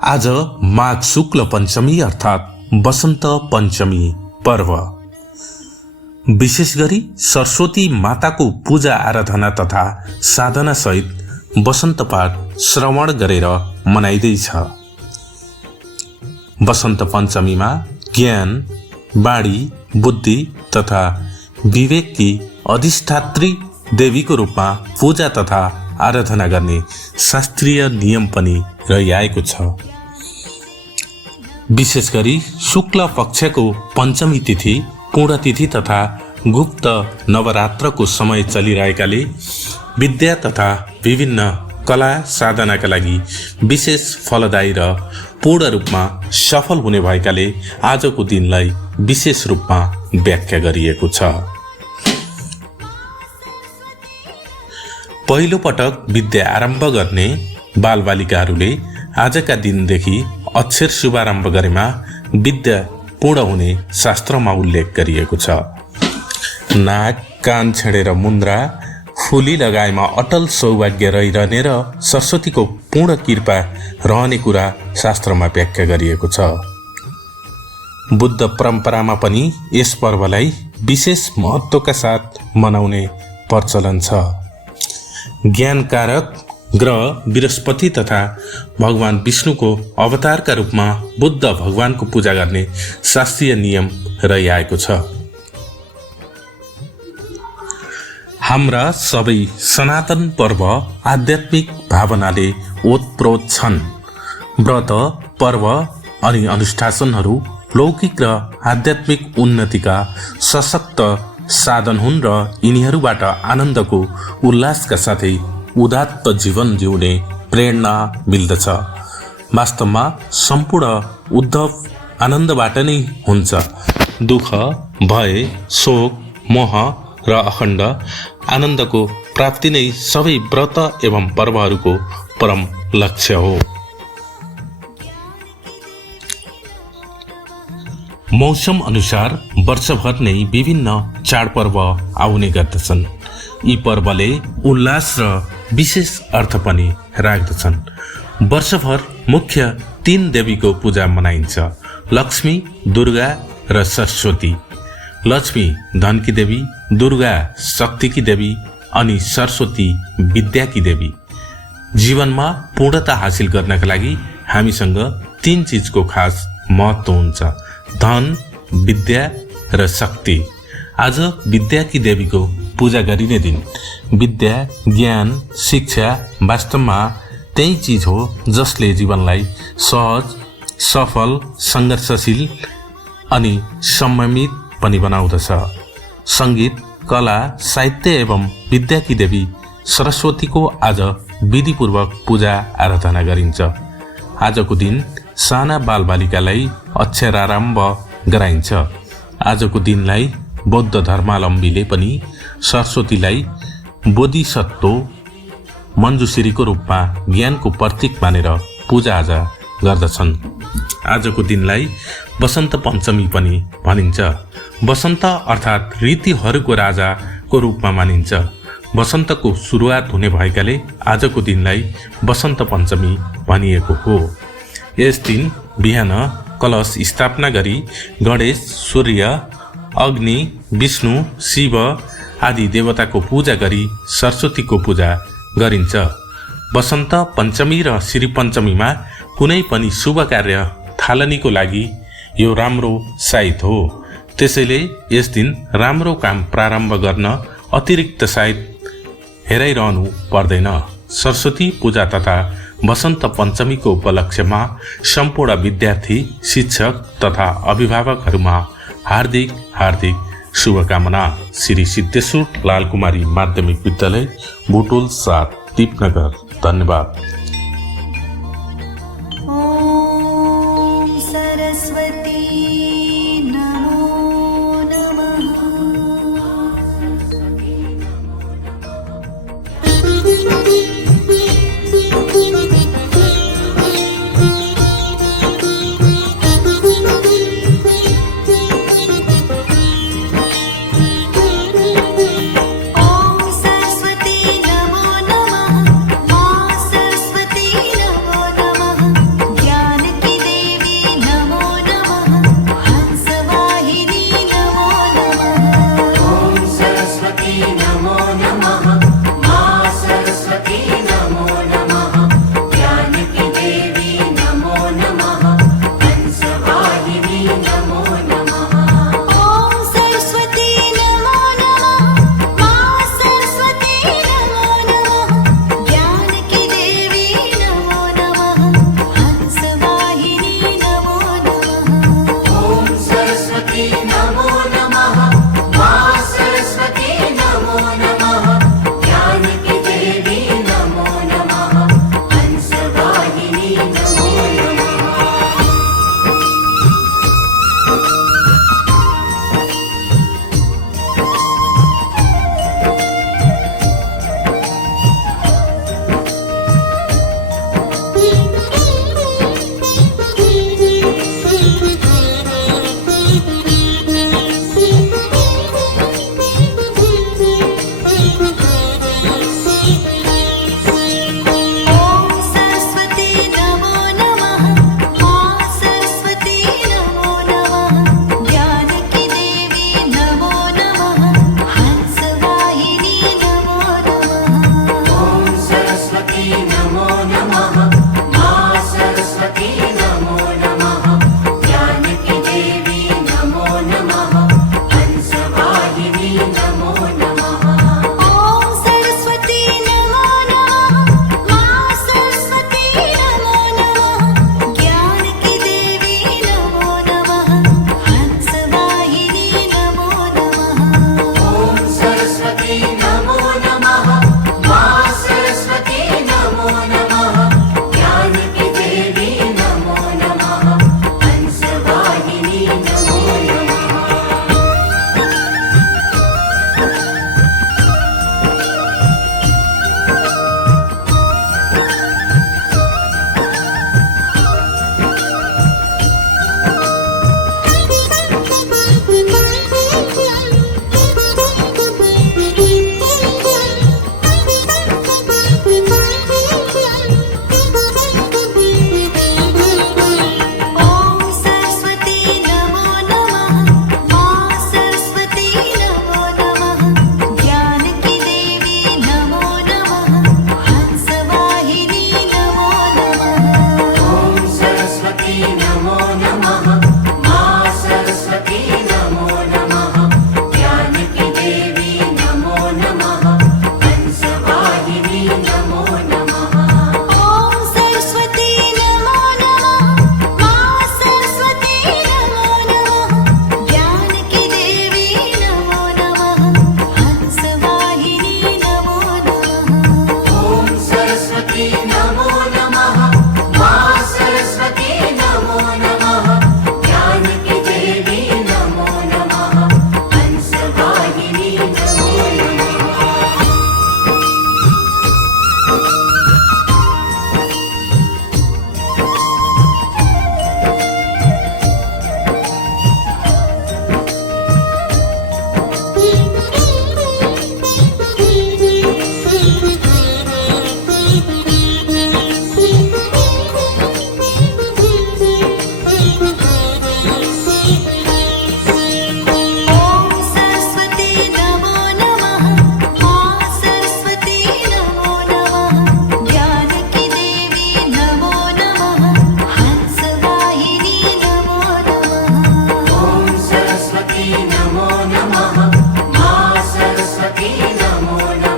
आज माघ शुक्ल पञ्चमी अर्थात् बसन्त पञ्चमी पर्व। विशेष गरी सरस्वती माताको पूजा आराधना तथा साधना सहित बसन्त पाठ श्रवण गरेर मनाइदैछ। बसन्त पञ्चमीमा ज्ञान, बाणी, बुद्धि तथा विवेककी अधिष्ठात्री देवीको रूपमा पूजा तथा आराधना गर्ने शास्त्रीय नियम पनि रहिआएको छ। विशेष गरी शुक्ल पक्षको पञ्चमी तिथि, पूर्ण तिथि तथा गुप्त नवरात्रको समय चलिरहेकाले विद्या तथा विभिन्न कला साधनाका लागि विशेष फलदायी र पूर्ण रूपमा सफल हुने भएकाले आजको दिनलाई विशेष रूपमा व्याख्या गरिएको छ। पहिलो पटक विद्या आरम्भ गर्ने बालबालिकाहरूले आजका दिनदेखि अक्षर शुभारम्भ गरेमा विद्या पूर्ण हुने शास्त्रमा उल्लेख गरिएको छ। नाक कान छेडेर मुन्द्रा फुली लगाएमा अटल सौभाग्य रहिरहने र सरस्वतीको पूर्ण कृपा रहने कुरा शास्त्रमा व्याख्या गरिएको छ। बुद्ध परम्परामा पनि यस पर्वलाई विशेष महत्त्वका साथ मनाउने प्रचलन छ। ज्ञानकारक ग्रह बृहस्पति तथा भगवान विष्णुको अवतारका रूपमा बुद्ध भगवानको पूजा गर्ने शास्त्रीय नियम रहिआएको छ। हाम्रा सबै सनातन पर्व आध्यात्मिक भावनाले ओतप्रोत छन्। व्रत, पर्व अनि अनुष्ठानहरू लौकिक र आध्यात्मिक उन्नतिका सशक्त साधन हुन् र यिनीहरूबाट आनन्दको उल्लासका साथै उदात्त जीवन जिउने प्रेरणा मिल्दछ। वास्तवमा सम्पूर्ण उद्धव आनन्दबाट नै हुन्छ। दुःख, भय, शोक, मोह र अखण्ड आनन्दको प्राप्ति नै सबै व्रत एवं पर्वहरूको परम लक्ष्य हो। मौसम अनुसार वर्षभर नै विभिन्न चाडपर्व आउने गर्दछन्। यी पर्वले उल्लास र विशेष अर्थ पनि राख्दछन्। वर्षभर मुख्य 3 देवीको पूजा मनाइन्छ: लक्ष्मी, दुर्गा र सरस्वती। लक्ष्मी धनकी देवी, दुर्गा शक्तिकी देवी अनि सरस्वती विद्याकी देवी। जीवनमा पूर्णता हासिल गर्नका लागि हामीसँग 3 चिजको खास महत्त्व हुन्छ: धन, विद्या र शक्ति। आज विद्याकी देवीको पूजा गरिने दिन। विद्या, ज्ञान, शिक्षा वास्तवमा त्यही चिज हो जसले जीवनलाई सहज, सफल, सङ्घर्षशील अनि संयमित पनि बनाउँदछ। सङ्गीत, कला, साहित्य एवं विद्याकी देवी सरस्वतीको आज विधिपूर्वक पूजा आराधना गरिन्छ। आजको दिन साना बालबालिकालाई अक्षरारम्भ गराइन्छ। आजको दिनलाई बौद्ध धर्मावलम्बीले पनि सरस्वतीलाई बोधिसत्व मञ्जुश्रीको रूपमा ज्ञानको प्रतीक मानेर पूजाआजा गर्दछन्। आजको दिनलाई बसन्त पञ्चमी पनि भनिन्छ। बसन्त अर्थात् ऋतुहरूको राजाको रूपमा मानिन्छ। वसन्तको सुरुवात हुने भएकाले आजको दिनलाई बसन्त पञ्चमी भनिएको हो। यस दिन बिहान कलश स्थापना गरी गणेश, सूर्य, अग्नि, विष्णु, शिव आदि देवताको पूजा गरी सरस्वतीको पूजा गरिन्छ। बसन्त पञ्चमी र श्री पञ्चमीमा कुनै पनि शुभ कार्य थालनीको लागि यो राम्रो साइत हो। त्यसैले यस दिन राम्रो काम प्रारम्भ गर्न अतिरिक्त साइत हेराइरहनु पर्दैन। सरस्वती पूजा तथा बसन्त पञ्चमीको उपलक्ष्यमा सम्पूर्ण विद्यार्थी, शिक्षक तथा अभिभावकहरूमा हार्दिक हार्दिक शुभकामना। श्री सिद्धेश्वर लालकुमारी माध्यमिक विद्यालय, बुटोल 7, दीपनगर। धन्यवाद। सरस्वती नमो नमः मा सरस्वती नमो नमः ज्ञानकी देवी नमो नमः हंसवाहिनी नमो नमः। ॐ सरस्वती नमो नमः मा सरस्वती नमो नमः ज्ञानकी देवी नमो नमः हंसवाहिनी नमो नमः। ॐ सरस्वती नमो नमः मा सरस्वती नमो नमः